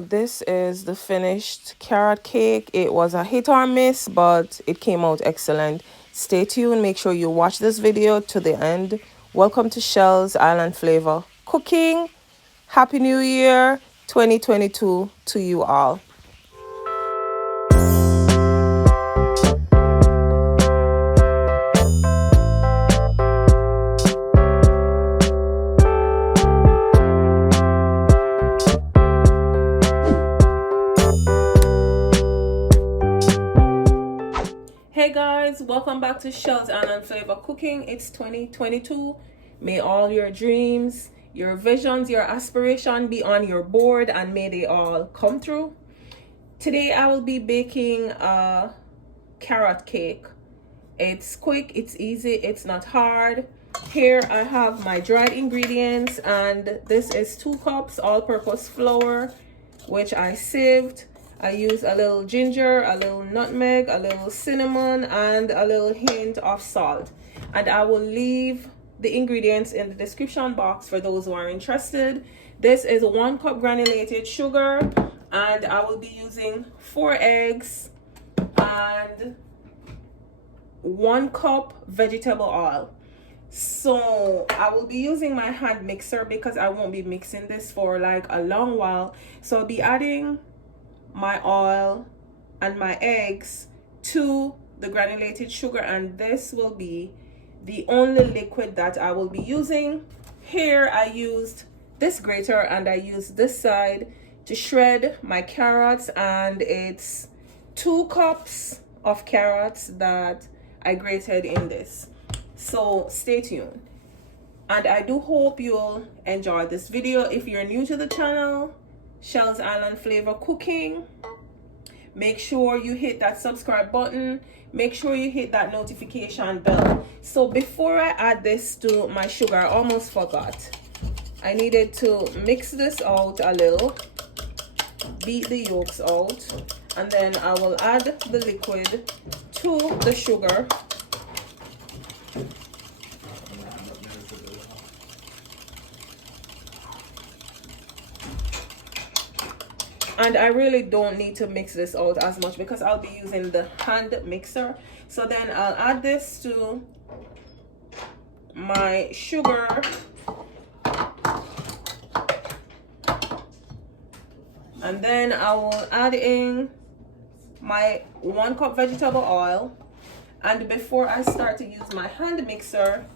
This is the finished carrot cake. It was a hit or miss, but it came out excellent. Stay tuned. Make sure you watch this video to the end. Welcome to Shell's Island Flavor Cooking. Happy New Year 2022 to you all. Hey guys, welcome back to Shell's Island Flavor Cooking. It's 2022. May all your dreams, your visions, your aspiration be on your board, and may they all come true. Today I will be baking a carrot cake. It's quick, it's easy, it's not hard. Here I have my dried ingredients, and this is 2 cups all-purpose flour, which I sieved. I use a little ginger, a little nutmeg, a little cinnamon, and a little hint of salt. And I will leave the ingredients in the description box for those who are interested. This is 1 cup granulated sugar, and I will be using 4 eggs and 1 cup vegetable oil. So I will be using my hand mixer because I won't be mixing this for like a long while. So I'll be adding my oil and my eggs to the granulated sugar, and this will be the only liquid that I will be using. Here I used this grater and I used this side to shred my carrots, and it's 2 cups of carrots that I grated in this. So stay tuned, and I do hope you'll enjoy this video. If you're new to the channel, Shell's Island Flavor Cooking, make sure you hit that subscribe button. Make sure you hit that notification bell. So before I add this to my sugar, I almost forgot. I needed to mix this out a little, beat the yolks out, and then I will add the liquid to the sugar. And I really don't need to mix this out as much because I'll be using the hand mixer. So then I'll add this to my sugar. And then I will add in my 1 cup vegetable oil. And before I start to use my hand mixer,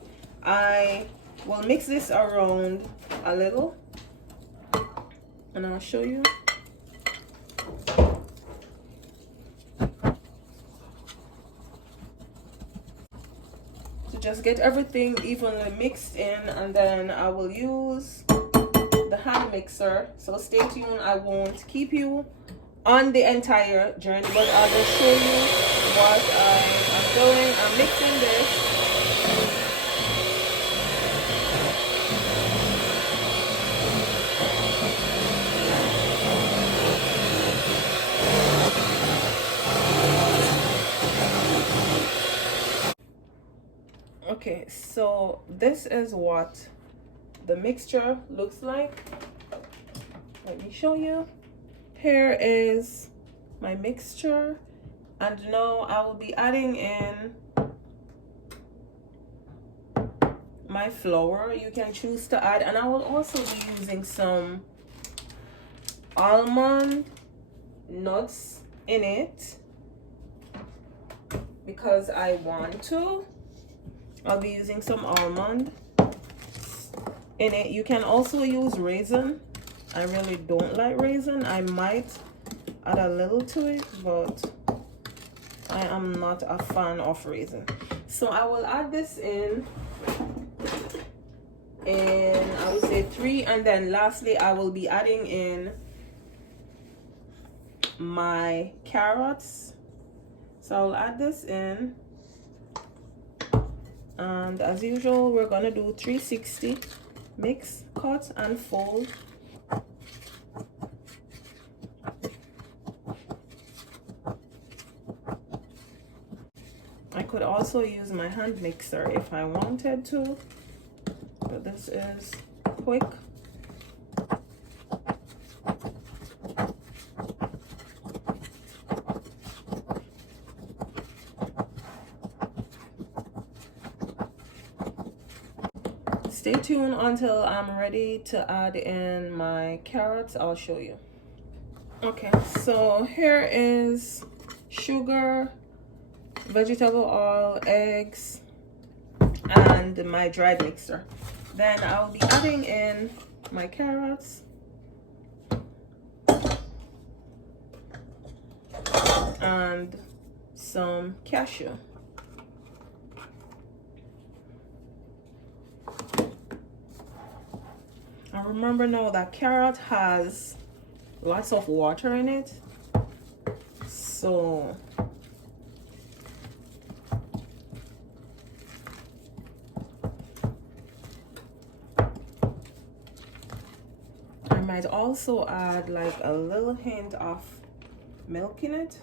I will mix this around a little. And I'll show you. Just get everything evenly mixed in, and then I will use the hand mixer. So stay tuned. I won't keep you on the entire journey, but I'll just show you what I am doing. I'm mixing this. Okay, so this is what the mixture looks like. Let me show you. Here is my mixture, and now I will be adding in my flour. You can choose to add, and I will also be using some almond nuts in it because I want to. I'll be using some almond in it. You can also use raisin. I really don't like raisin. I might add a little to it, but I am not a fan of raisin. So I will add this in I would say 3, and then lastly I will be adding in my carrots. So I'll add this in. And as usual, we're gonna do 360, mix, cut, and fold. I could also use my hand mixer if I wanted to, but this is quick. Stay tuned until I'm ready to add in my carrots. I'll show you. Okay, so here is sugar, vegetable oil, eggs, and my dried mixture. Then I'll be adding in my carrots and some cashew. And remember now that carrot has lots of water in it, so I might also add like a little hint of milk in it.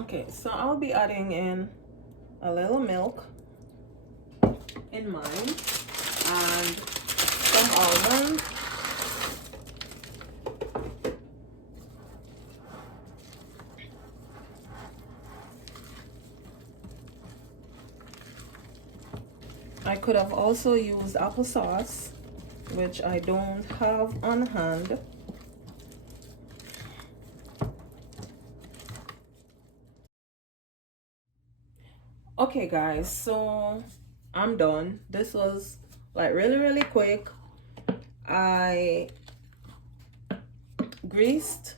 Okay, so I'll be adding in a little milk in mine and some almonds. I could have also used applesauce, which I don't have on hand. Okay guys, so I'm done. This was like really quick. I greased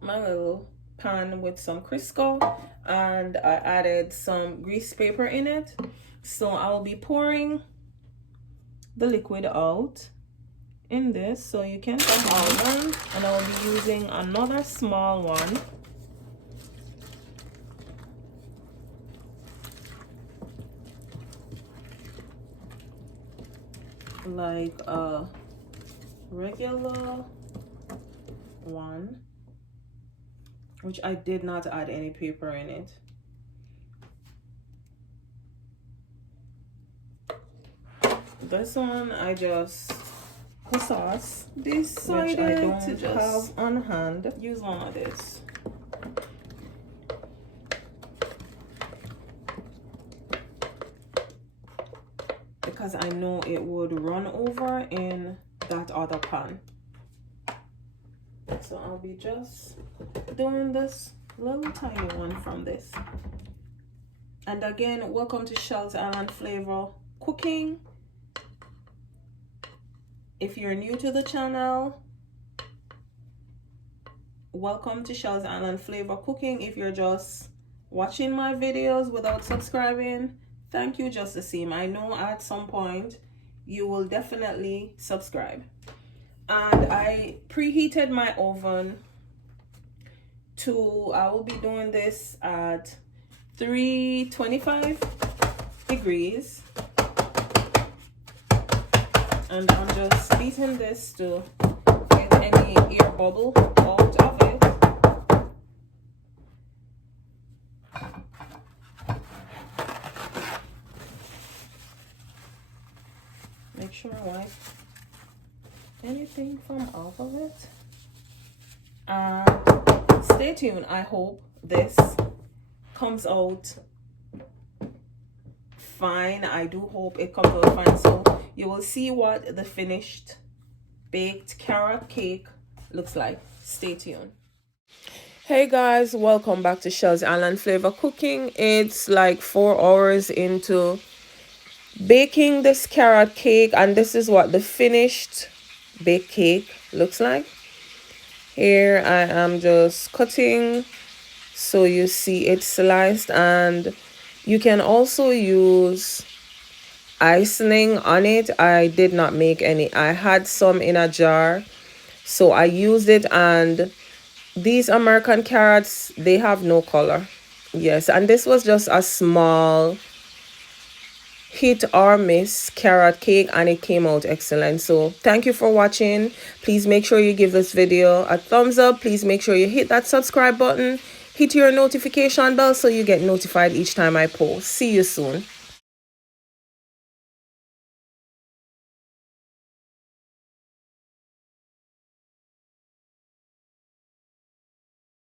my little pan with some Crisco and I added some grease paper in it. So I'll be pouring the liquid out in this, so you can some almond, and I'll be using another small one. Like a regular one, which I did not add any paper in it. This one I just the sauce decided I don't to just have on hand. Use one of this. Because I know it would run over in that other pan. So I'll be just doing this little tiny one from this. And again, welcome to Shelly's Island Flavor Cooking. If you're new to the channel, welcome to Shelly's Island Flavor Cooking. If you're just watching my videos without subscribing, thank you just the same. I know at some point you will definitely subscribe. And I preheated my oven to, I will be doing this at 325 degrees. And I'm just beating this to get any air bubble out of it. Make sure I wipe anything from off of it. Stay tuned. I hope this comes out fine. I do hope it comes out fine. So you will see what the finished baked carrot cake looks like. Stay tuned. Hey guys, welcome back to Shelly's Island Flavor Cooking. It's like 4 hours into baking this carrot cake, and this is what the finished baked cake looks like. Here I am just cutting so you see it sliced, and you can also use icing on it. I did not make any. I had some in a jar, so I used it. And these American carrots, they have no color. Yes, and this was just a small hit or miss carrot cake, and it came out excellent. So thank you for watching. Please make sure you give this video a thumbs up. Please make sure you hit that subscribe button, hit your notification bell so you get notified each time I post. See you soon.